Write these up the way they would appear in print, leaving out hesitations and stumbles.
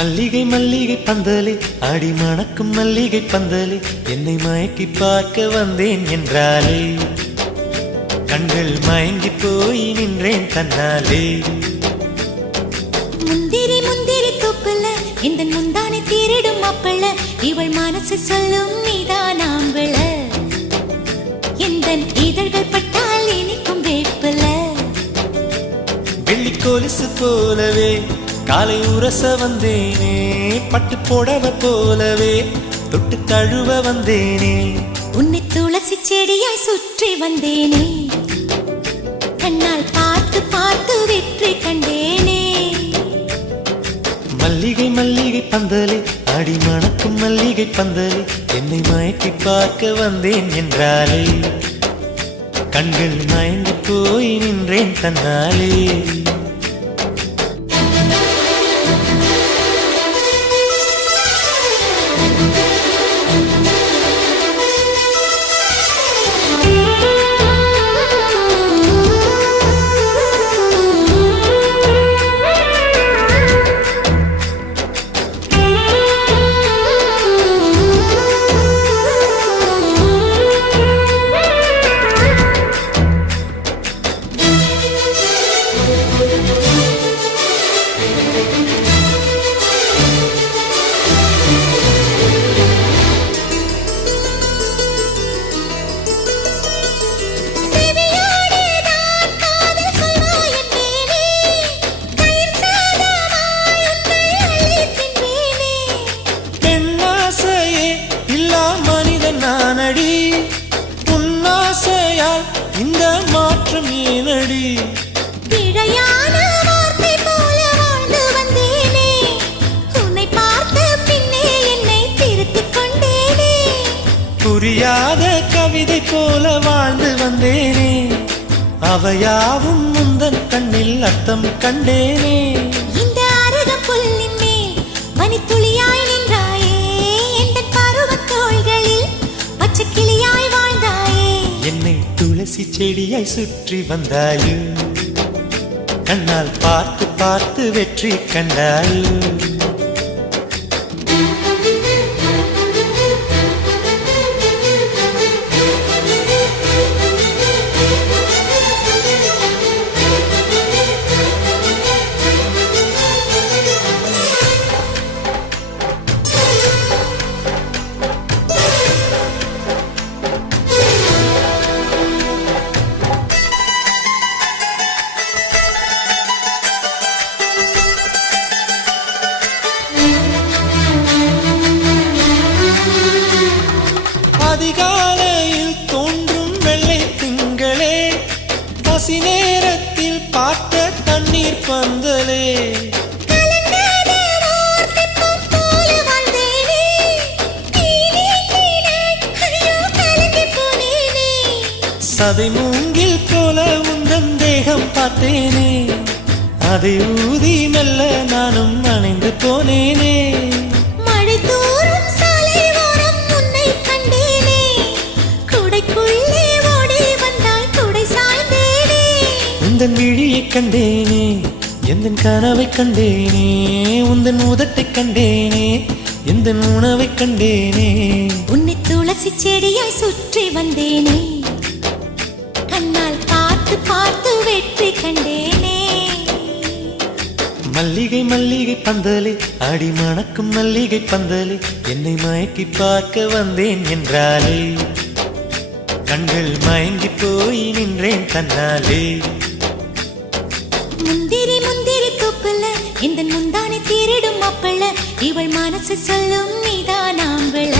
மல்லிகை மல்லிகை பந்தலே ஆடி மணக்கும் மல்லிகை பந்தலே என்னை மயக்கி பார்க்க வந்தேன் என்றாலே கண்கள் மயங்கி போய் நின்றேன் தன்னாலே. முந்திரி முந்திரி தூப்பல இந்த முந்தானை தீரிடும் அப்பள இவள் மனசு சொல்லும் நீதான் ஆம்பள எந்த இதழ்கள் பட்டால் இனிக்கும் வேப்பல. வெள்ளி கொலுசு போலவே காலை உரச வந்தேனே பட்டு போடவ போலவே தொட்டு தழுவ வந்தேனே உன்னை துளசி செடியாய் சுற்றி வந்தேனே கண்ணால் பார்த்து பார்த்து வெற்றி கண்டேனே. மல்லிகை மல்லிகை பந்தலே ஆடி மணக்கும் மல்லிகை பந்தலே என்னை மயக்கி பார்க்க வந்தேன் என்றாலே கண்கள் மயங்கி போய் நின்றேன் தன்னாலே. நானடி உன்னாசையால் இந்த மாற்றம் ஏனடி பிழையான வார்த்தை போல வாழ்ந்து வந்தேனே உன்னை பார்த்த பின்னே என்னை திருத்திக் கொண்டேனே. புரியாத கவிதை போல வாழ்ந்து வந்தேனே அவையாவும் முந்தன் கண்ணில் அர்த்தம் கண்டேனே. இந்த அருக புல்லின் மேல் பனித்துளியாய் நின்றாயே எந்த பருவத் தோள்களில் பச்சை கிளியாய் வாழ்ந்தாயே என்னை துளசி செடியாய் சுற்றி வந்தாயோ கண்ணால் பார்த்து பார்த்து வெற்றி கண்டாயோ. அதிகாலையில் தோன்றும் வெள்ளை திங்களே பசி நேரத்தில் பார்த்த தண்ணீர் பந்தலே சதை மூங்கில் போல உந்தன் தேகம் பார்த்தேனே அதை ஊதி மெல்ல நானும் அணைந்து போனேனே. மழை தூரும் சாலை ஓரம் உன்னை கண்டேனே குடைக்குள்ளே ஓடி வந்தாய் குடை சாய்ந்தேனே. உந்தன் விழியை கண்டேனே எந்தன் கனவை கண்டேனே உந்தன் உதட்டை கண்டேனே எந்தன் உணவை கண்டேனே. உன்னை துளசி செடியாய் சுற்றி வந்தேனே கண்ணால் பார்த்து பார்த்து வெற்றி கண்டேனே. மல்லிகை மல்லிகை பந்தலே ஆடி மணக்கும் மல்லிகை பந்தலே என்னை மயக்கி பார்க்க வந்தேன் என்றாலே கண்கள் மயங்கி போய் நின்றேன் தன்னாலே. முந்திரி முந்திரி தூப்பல இந்த முந்தானை தீரிடும் அப்பள இவள் மனசு சொல்லும் நீதான் ஆம்பள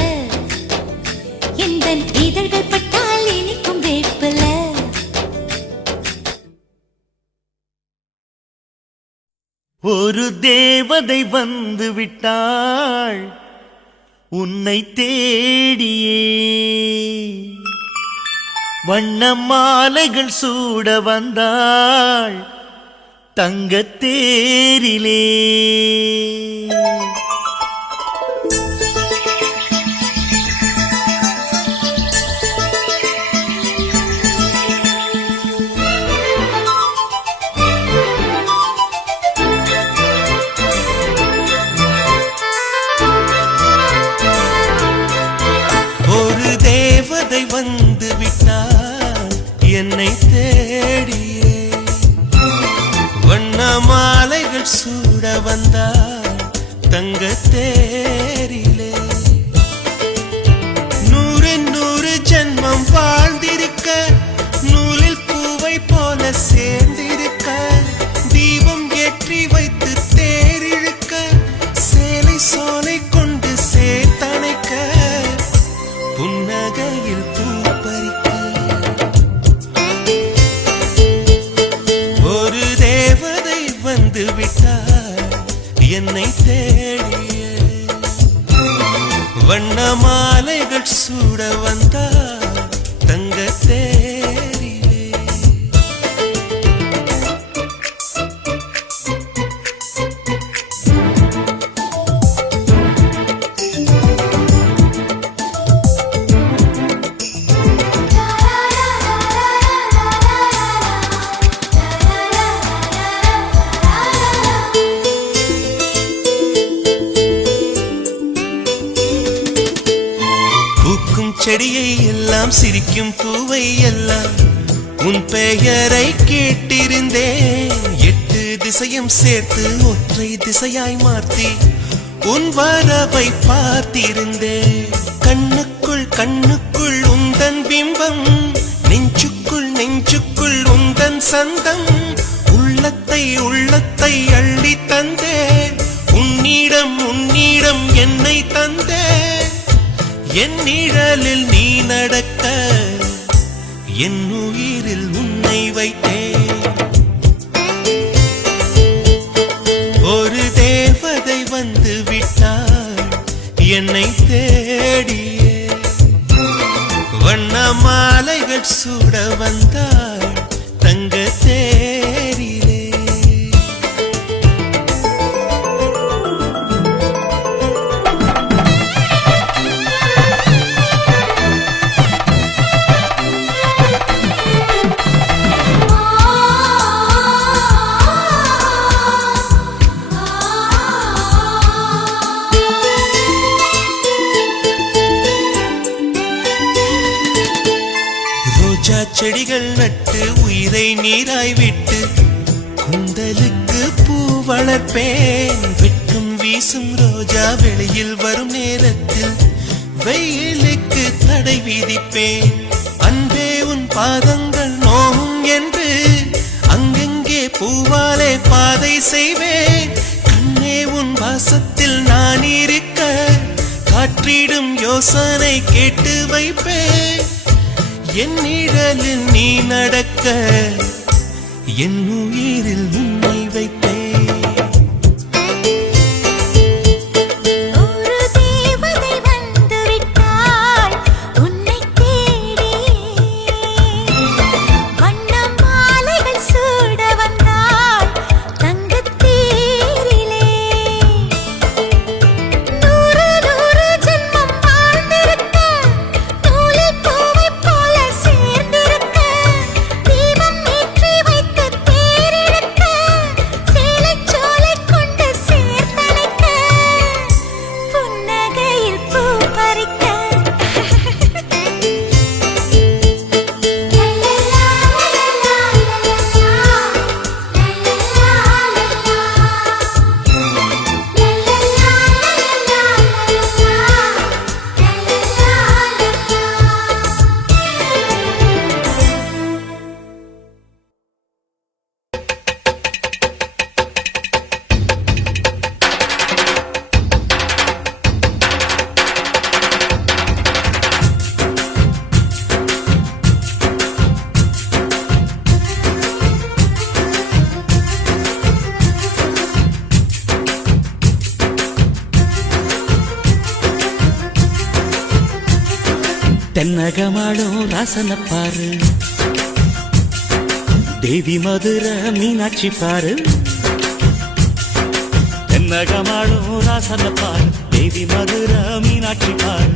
எந்த இதழ்கள் பட்டால் இனிக்கும் வேப்பல. ஒரு தேவதை வந்து விட்டாள் உன்னை தேடியே வண்ண மாலைகள் சூட வந்தாள் தங்கத் தேரிலே. என்னை தேடியே வண்ண மாலைகள் சூட வந்தார் தங்க தேரிலே நூறு நூறு ஜென்மம் வாழ்ந்திருக்க நூலில் பூவை போல சேர்ந்திருக்க தீபம் ஏற்றி வைத்து தேரிழுக்க சேலை சோலை கொண்டு சேர்த்தணைக்க புன்னகையில் பூ பறிக்க ஒரு தேவதை வந்து விட்டார் என்னை தேடிய வண்ண மாலைகள் சூட வந்தார் தங்க தேரிலே பூக்கும் செடியை எல்லாம் சிரிக்கும் பூவை எல்லாம் உன் பெயரை கேட்டிருந்தேன் எட்டு திசையும் சேர்த்து ஒற்றை திசையாய் மாற்றி உன் வரவை பார்த்திருந்தேன் கண்ணுக்குள் கண்ணுக்குள் உந்தன் பிம்பம் நெஞ்சுக்குள் நெஞ்சுக்குள் உந்தன் சந்தம் உள்ளத்தை உள்ளத்தை அள்ளி தந்தேன் உன்னிடம் உன்னிடம் என்னை தந்தேன் என் நிழலில் நீ நடக்க என் உயிரில் உன்னை வைத்தேன் ஒரு தேவதை வந்து விட்டாள் என்னை தேடியே வண்ண மாலைகள் சூட வந்தாள் தங்க தேரிலே செடிகள் நட்டு உயிரை நீராய் விட்டு குந்தலுக்கு பூ வளர்ப்பேன் வெட்கம் வீசும் ரோஜா வெளியில் வரும் நேரத்தில் வெயிலுக்கு தடை விதிப்பேன் அன்பே உன் பாதங்கள் நோகும் என்று அங்கங்கே பூவாலே பாதை செய்வேன் கண்ணே உன் வாசத்தில் நான் இருக்க காற்றிடும் யோசனை கேட்டு வைப்பேன் என் நிழலில் நீ நடக்க என் உயிரில் உன்னை வைத்தேன் ஒரு தேவதை வந்து விட்டாள் உன்னை தேடி வண்ண மாலைகள் சூட வந்தாள் தங்கத் தேரிலே நூறு நூறு ஜென்மம் வாழ்ந்திருக்க நூலில் பூவை போல சேர்ந்திருக்க தீபம் ஏற்றி வைத்து தேரிழுக்க சேலை சோலை கொண்டு சேர்த்தணைக்க புன்னகையில் பூ பறிக்க தென்னகமாடும் ராசன பாரு தேவி மதுர மீனாட்சி பாரு தென்னகமாடும் ராசன பாரு தேவி மதுர மீனாட்சி பாரு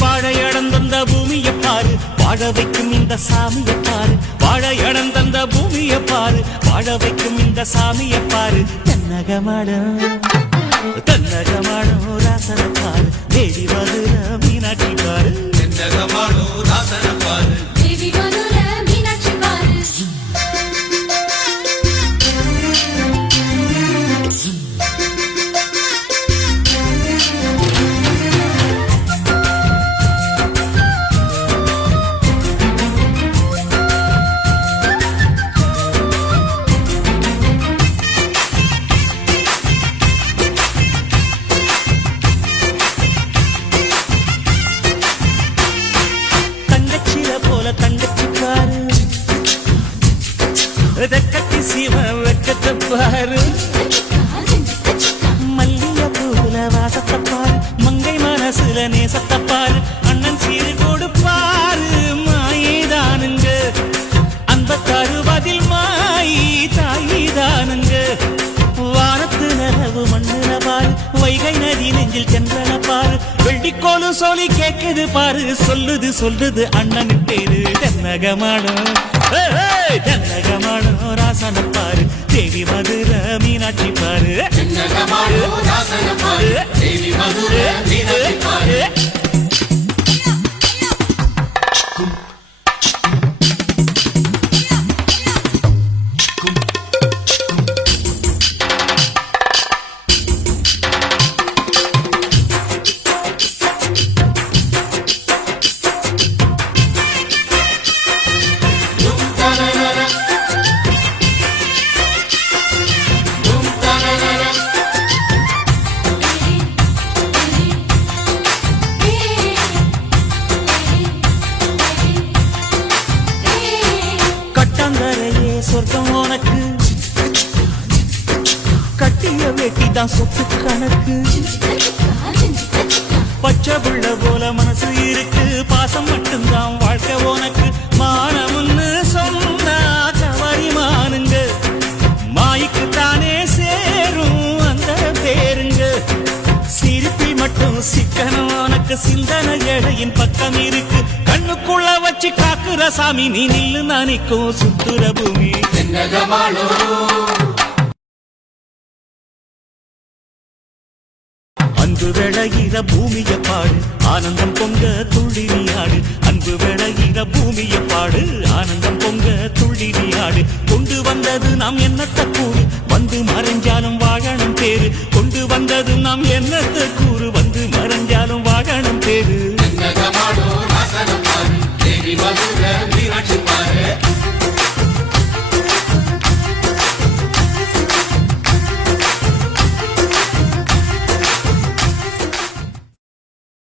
வாழையடம் தந்த பூமியை பாரு வாழ வைக்கும் இந்த சாமியை பாரு வாழையடம் தந்த பூமியை பாரு வாழ வைக்கும் இந்த சாமியை பாரு தென்னகமாடும் ராசன பாரு தேவி மதுர மீனாட்சி பாரு வைகை நதி நெஞ்சில் சென்றன பாரு வெள்ளிக்கோலு சொல்லி கேக்குது பாரு சொல்லுது சொல்லுது அண்ணனின் பேரு தென்னகமாடும் தென்னகமாடும் ராசன பாரு தேவி மதுர மீனாட்சி பாரு கட்டாந்தரையே சொர்க்கம் உனக்கு கட்டிய வேட்டிதான் சொத்து கணக்கு பச்சை புள்ள போல மனசு இருக்கு பாசம் மட்டும்தான் வாழ்க்கை உனக்கு மானமுன்னு சொன்னா கவரி மானுங்க மாய்க்கு தானே சேரும் அந்த பேருங்க சிரிப்பில் மட்டும் சிக்கனம் உனக்கு சிந்தனை ஏழையின் பக்கம் இருக்கு கண்ணுக்குள்ள வச்சு காக்குற சாமி நீ நில்லு நானிக்கும் சுத்துற பூமி அன்பு விளைகிற பூமிய பாடு ஆனந்தம் பொங்க துள்ளி நீயாடு அன்பு விளைகிற பூமிய பாடு ஆனந்தம் பொங்க துள்ளி நீயாடு கொண்டு வந்தது நாம் என்னத்த கூறு வந்து மறைஞ்சாலும் வாழணும் பேரு கொண்டு வந்தது நாம் என்னத்த